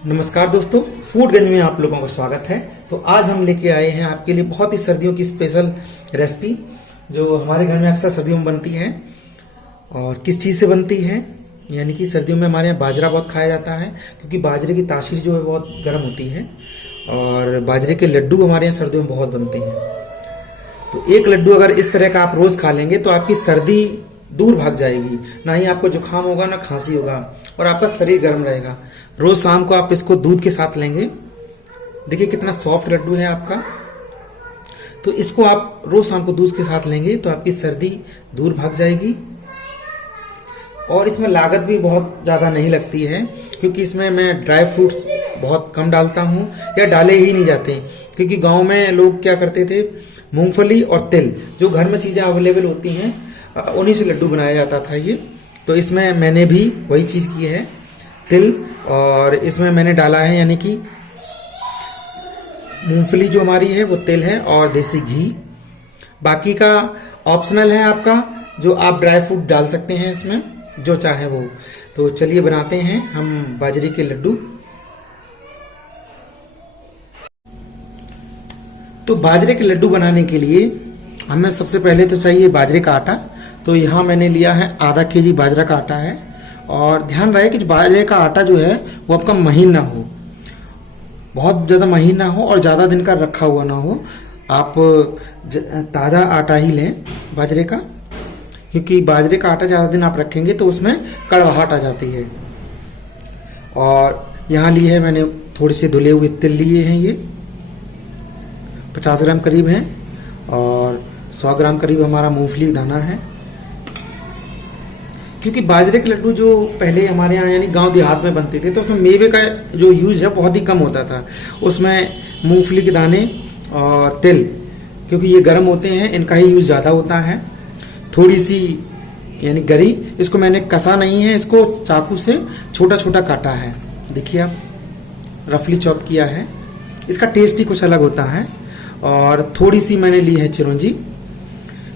नमस्कार दोस्तों, फूडगंज में आप लोगों का स्वागत है। तो आज हम लेके आए हैं आपके लिए बहुत ही सर्दियों की स्पेशल रेसिपी जो हमारे घर में अक्सर सर्दियों में बनती है। और किस चीज़ से बनती है, यानी कि सर्दियों में हमारे यहाँ बाजरा बहुत खाया जाता है क्योंकि बाजरे की तासीर जो है बहुत गर्म होती है। और बाजरे के लड्डू हमारे यहाँ सर्दियों में बहुत बनते हैं। तो एक लड्डू अगर इस तरह का आप रोज़ खा लेंगे तो आपकी सर्दी दूर भाग जाएगी, ना ही आपको जुकाम होगा ना खांसी होगा, और आपका शरीर गर्म रहेगा। रोज शाम को आप इसको दूध के साथ लेंगे। देखिए कितना सॉफ्ट लड्डू है आपका। तो इसको आप रोज शाम को दूध के साथ लेंगे तो आपकी सर्दी दूर भाग जाएगी। और इसमें लागत भी बहुत ज़्यादा नहीं लगती है क्योंकि इसमें मैं ड्राई फ्रूट्स बहुत कम डालता हूँ या डाले ही नहीं जाते। क्योंकि गांव में लोग क्या करते थे, मूंगफली और तिल जो घर में चीज़ें अवेलेबल होती हैं उन्हीं से लड्डू बनाया जाता था ये। तो इसमें मैंने भी वही चीज़ की है, तिल, और इसमें मैंने डाला है यानी कि मूंगफली जो हमारी है वो तिल है और देसी घी। बाकी का ऑप्शनल है आपका, जो आप ड्राई फ्रूट डाल सकते हैं इसमें जो चाहे वो। तो चलिए बनाते हैं हम बाजरे के लड्डू। तो बाजरे के लड्डू बनाने के लिए हमें सबसे पहले तो चाहिए बाजरे का आटा। तो यहाँ मैंने लिया है आधा केजी बाजरा का आटा है। और ध्यान रहे कि बाजरे का आटा जो है वो आपका महीन ना हो, बहुत ज़्यादा महीन ना हो और ज़्यादा दिन का रखा हुआ ना हो। आप ताज़ा आटा ही लें बाजरे का, क्योंकि बाजरे का आटा ज़्यादा दिन आप रखेंगे तो उसमें कड़वाहट आ जाती है। और यहाँ लिए है मैंने थोड़े से धुले हुए तिल लिए हैं, ये 50 ग्राम करीब हैं। और 100 ग्राम करीब हमारा मूंगफली दाना है। क्योंकि बाजरे के लड्डू जो पहले हमारे यहाँ यानी गांव देहात में बनते थे तो उसमें मेवे का जो यूज है बहुत ही कम होता था। उसमें मूंगफली के दाने और तिल, क्योंकि ये गर्म होते हैं, इनका ही यूज ज़्यादा होता है। थोड़ी सी यानी गरी, इसको मैंने कसा नहीं है, इसको चाकू से छोटा छोटा काटा है। देखिए आप, रफली चॉप किया है। इसका टेस्ट ही कुछ अलग होता है। और थोड़ी सी मैंने ली है चिरौंजी,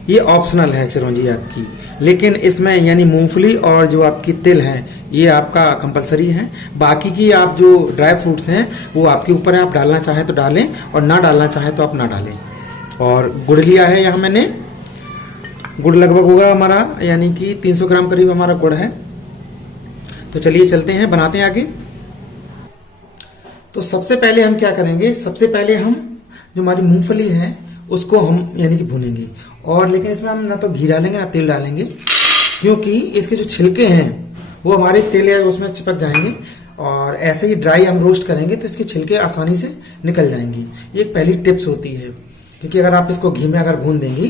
ये ऑप्शनल है चिरौंजी आपकी, लेकिन इसमें यानी मूंगफली और जो आपकी तिल है ये आपका कंपलसरी है। बाकी की आप जो ड्राई फ्रूट्स हैं वो आपके ऊपर है, आप डालना चाहें तो डालें और ना डालना चाहें तो आप ना डालें। और गुड़ लिया है यहाँ मैंने, गुड़ लगभग होगा हमारा यानी कि 300 ग्राम करीब हमारा गुड़ है। तो चलिए चलते हैं, बनाते हैं आगे। तो सबसे पहले हम क्या करेंगे, सबसे पहले हम जो हमारी मूंगफली है उसको हम यानी कि भूनेंगे। और लेकिन इसमें हम ना तो घी डालेंगे ना तेल डालेंगे, क्योंकि इसके जो छिलके हैं वो हमारे तेल या उसमें चिपक जाएंगे। और ऐसे ही ड्राई हम रोस्ट करेंगे तो इसके छिलके आसानी से निकल जाएंगे। ये एक पहली टिप्स होती है, क्योंकि अगर आप इसको घी में अगर भून देंगी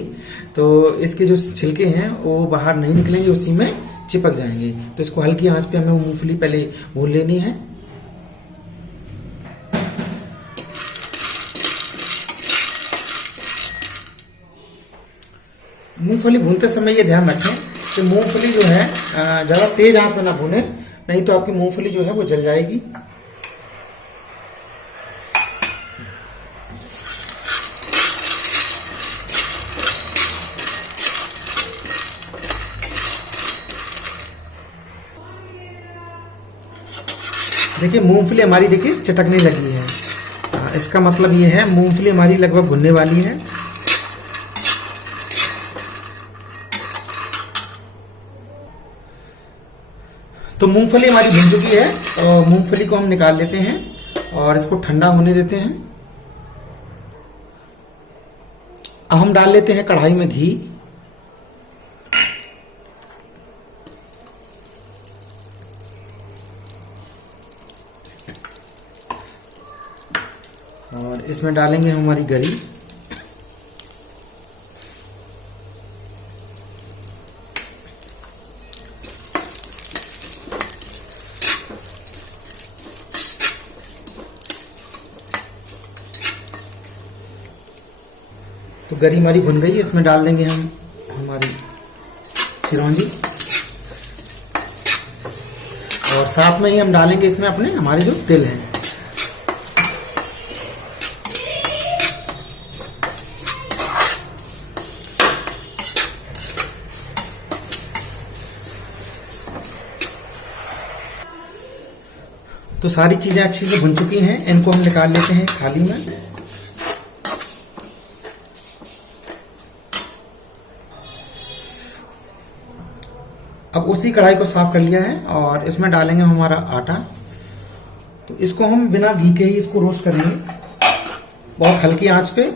तो इसके जो छिलके हैं वो बाहर नहीं निकलेंगे, उसी में चिपक जाएंगे। तो इसको हल्की आंच पे हमें मूंगफली पहले भून लेनी है। मूंगफली भूनते समय ये ध्यान रखें कि मूंगफली जो है ज़्यादा तेज आंच में ना भूने, नहीं तो आपकी मूंगफली जो है वो जल जाएगी। देखिए मूंगफली हमारी देखिए चटकने लगी है। इसका मतलब ये है मूंगफली हमारी लगभग भुनने वाली है। तो मूंगफली हमारी भुन चुकी है और मूंगफली को हम निकाल लेते हैं और इसको ठंडा होने देते हैं। अब हम डाल लेते हैं कढ़ाई में घी। और इसमें डालेंगे हमारी गरी। तो गरी हमारी भुन गई है, इसमें डाल देंगे हम हमारी चिरौंजी। और साथ में ही हम डालेंगे इसमें अपने हमारे जो तिल हैं। तो सारी चीजें अच्छे से भुन चुकी हैं, इनको हम निकाल लेते हैं थाली में। अब उसी कढ़ाई को साफ कर लिया है और इसमें डालेंगे हम हमारा आटा। तो इसको हम बिना घी के ही इसको रोस्ट करेंगे, बहुत हल्की आंच पे।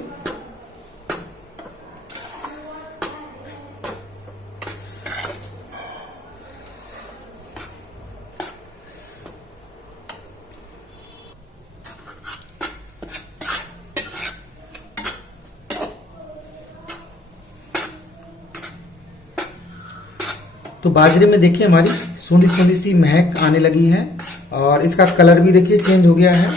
तो बाजरे में देखिए हमारी सूंधी सूंधी सी महक आने लगी है और इसका कलर भी देखिए चेंज हो गया है।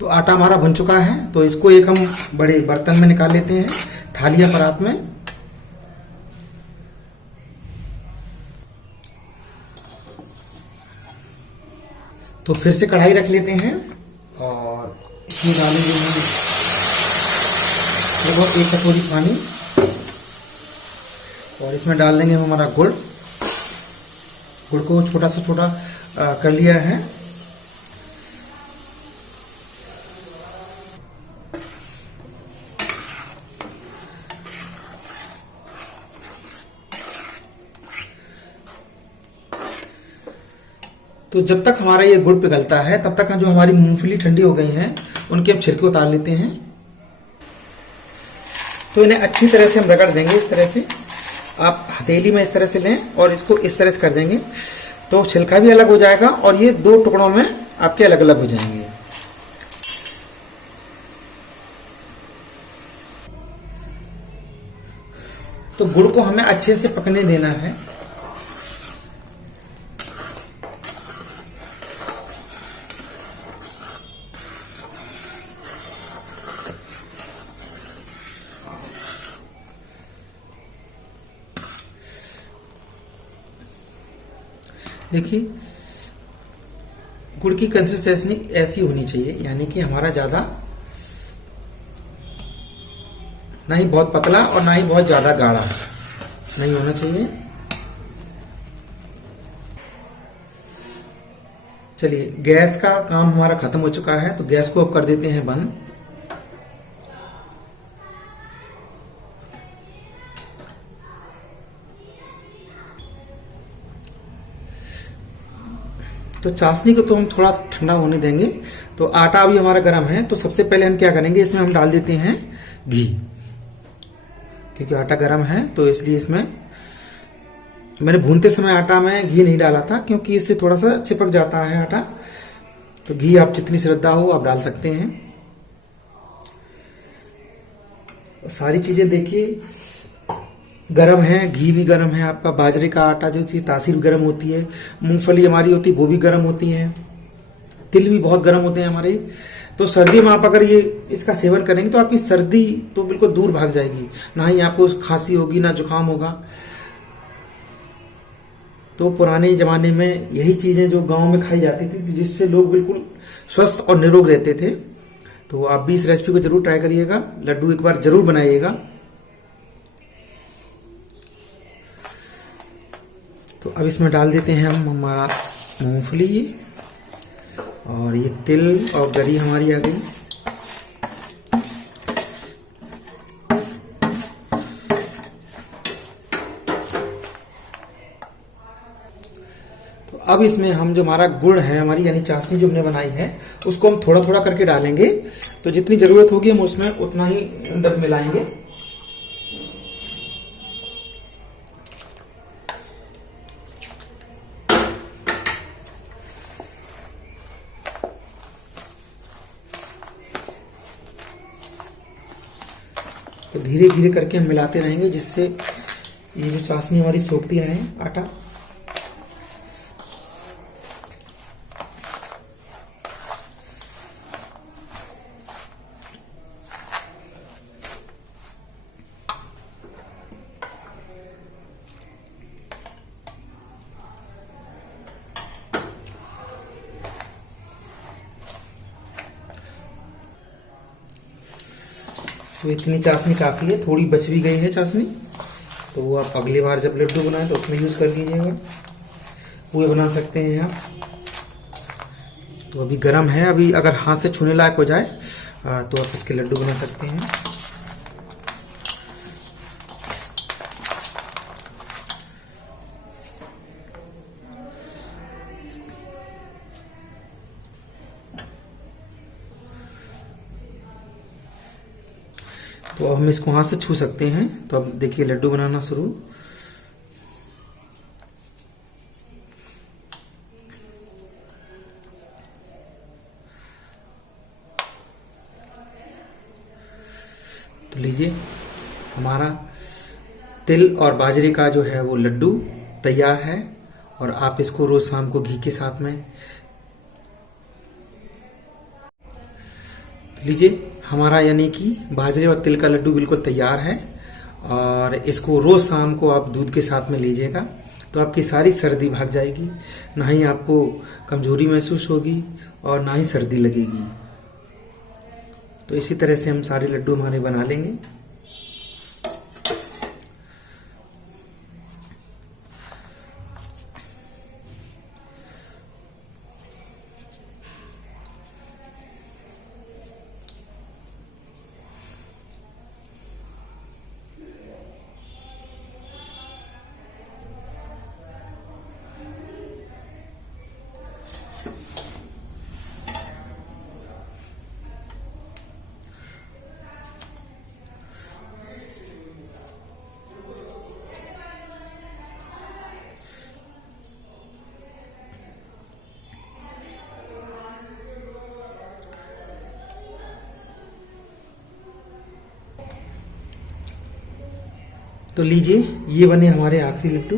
तो आटा हमारा बन चुका है, तो इसको एक हम बड़े बर्तन में निकाल लेते हैं, थाली या परात में। तो फिर से कढ़ाई रख लेते हैं और इसमें डालेंगे हम लगभग 1 कटोरी पानी और इसमें डाल देंगे हम हमारा गुड़। गुड़ को छोटा सा छोटा कर लिया है। तो जब तक हमारा ये गुड़ पिघलता है तब तक जो हमारी मूंगफली ठंडी हो गई हैं उनके हम छिलके उतार लेते हैं। तो इन्हें अच्छी तरह से हम रगड़ देंगे। इस तरह से आप हथेली में इस तरह से लें और इसको इस तरह से कर देंगे तो छिलका भी अलग हो जाएगा और ये 2 टुकड़ों में आपके अलग अलग हो जाएंगे। तो गुड़ को हमें अच्छे से पकने देना है। देखिए गुड़ की कंसिस्टेंसी ऐसी होनी चाहिए, यानी कि हमारा ज्यादा ना ही बहुत पतला और ना ही बहुत ज्यादा गाढ़ा नहीं होना चाहिए। चलिए गैस का काम हमारा खत्म हो चुका है, तो गैस को अब कर देते हैं बंद। तो चाशनी को तो हम थोड़ा ठंडा होने देंगे। तो आटा अभी हमारा गर्म है, तो सबसे पहले हम क्या करेंगे, इसमें हम डाल देते हैं घी। क्योंकि आटा गर्म है तो इसलिए इसमें मैंने भूनते समय आटा में घी नहीं डाला था, क्योंकि इससे थोड़ा सा चिपक जाता है आटा। तो घी आप जितनी श्रद्धा हो आप डाल सकते हैं। सारी चीजें देखिए गरम है, घी भी गरम है, आपका बाजरे का आटा जो चीज तासीर गरम होती है, मूंगफली हमारी होती है वो भी गरम होती है, तिल भी बहुत गरम होते हैं हमारे। तो सर्दी में आप अगर ये इसका सेवन करेंगे तो आपकी सर्दी तो बिल्कुल दूर भाग जाएगी, ना ही आपको खांसी होगी ना जुकाम होगा। तो पुराने जमाने में यही चीजें जो गांव में खाई जाती थी जिससे लोग बिल्कुल स्वस्थ और निरोग रहते थे। तो आप भी इस रेसिपी को जरूर ट्राई करिएगा, लड्डू एक बार जरूर बनाइएगा। तो अब इसमें डाल देते हैं हम हमारा मूंगफली और ये तिल और गरी हमारी आ गई। तो अब इसमें हम जो हमारा गुड़ है, हमारी यानी चाशनी जो हमने बनाई है, उसको हम थोड़ा थोड़ा करके डालेंगे। तो जितनी जरूरत होगी हम उसमें उतना ही मिलाएंगे। तो धीरे धीरे करके हम मिलाते रहेंगे, जिससे ये जो चाशनी हमारी सोखती रहे आटा। तो इतनी चाशनी काफ़ी है, थोड़ी बच भी गई है चाशनी, तो वो आप अगली बार जब लड्डू बनाएं तो उसमें यूज़ कर लीजिएगा। पूरे बना सकते हैं आप। तो अभी गर्म है, अभी अगर हाथ से छूने लायक हो जाए तो आप इसके लड्डू बना सकते हैं। तो अब हम इसको हाथ से छू सकते हैं। तो अब देखिए लड्डू बनाना शुरू। तो लीजिए, हमारा तिल और बाजरे का जो है वो लड्डू तैयार है। और आप इसको रोज शाम को घी के साथ में लीजिए। हमारा यानी कि बाजरे और तिल का लड्डू बिल्कुल तैयार है। और इसको रोज शाम को आप दूध के साथ में लीजिएगा तो आपकी सारी सर्दी भाग जाएगी, ना ही आपको कमजोरी महसूस होगी और ना ही सर्दी लगेगी। तो इसी तरह से हम सारे लड्डू हमारे बना लेंगे। तो लीजिए, ये बने हमारे आखिरी लड्डू।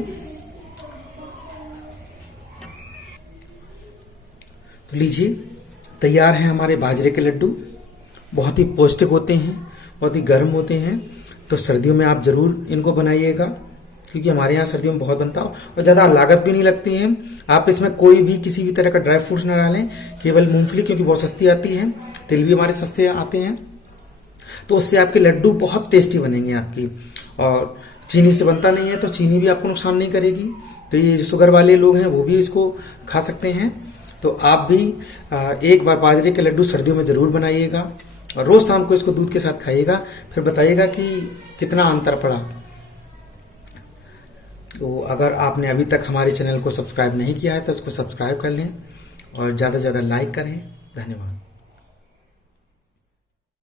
तो लीजिए, तैयार है हमारे बाजरे के लड्डू। बहुत ही पौष्टिक होते हैं, बहुत ही गर्म होते हैं। तो सर्दियों में आप जरूर इनको बनाइएगा, क्योंकि हमारे यहाँ सर्दियों में बहुत बनता हो और ज़्यादा लागत भी नहीं लगती है। आप इसमें कोई भी किसी भी तरह का ड्राई फ्रूट्स ना डालें, केवल मूंगफली, क्योंकि बहुत सस्ती आती है। तिल भी हमारे सस्ते आते हैं। तो उससे आपके लड्डू बहुत टेस्टी बनेंगे आपकी। और चीनी से बनता नहीं है, तो चीनी भी आपको नुकसान नहीं करेगी। तो ये जो शुगर वाले लोग हैं वो भी इसको खा सकते हैं। तो आप भी एक बार बाजरे के लड्डू सर्दियों में जरूर बनाइएगा और रोज शाम को इसको दूध के साथ खाइएगा, फिर बताइएगा कि कितना अंतर पड़ा। तो अगर आपने अभी तक हमारे चैनल को सब्सक्राइब नहीं किया है तो उसको सब्सक्राइब कर लें और ज़्यादा से ज़्यादा लाइक करें। धन्यवाद।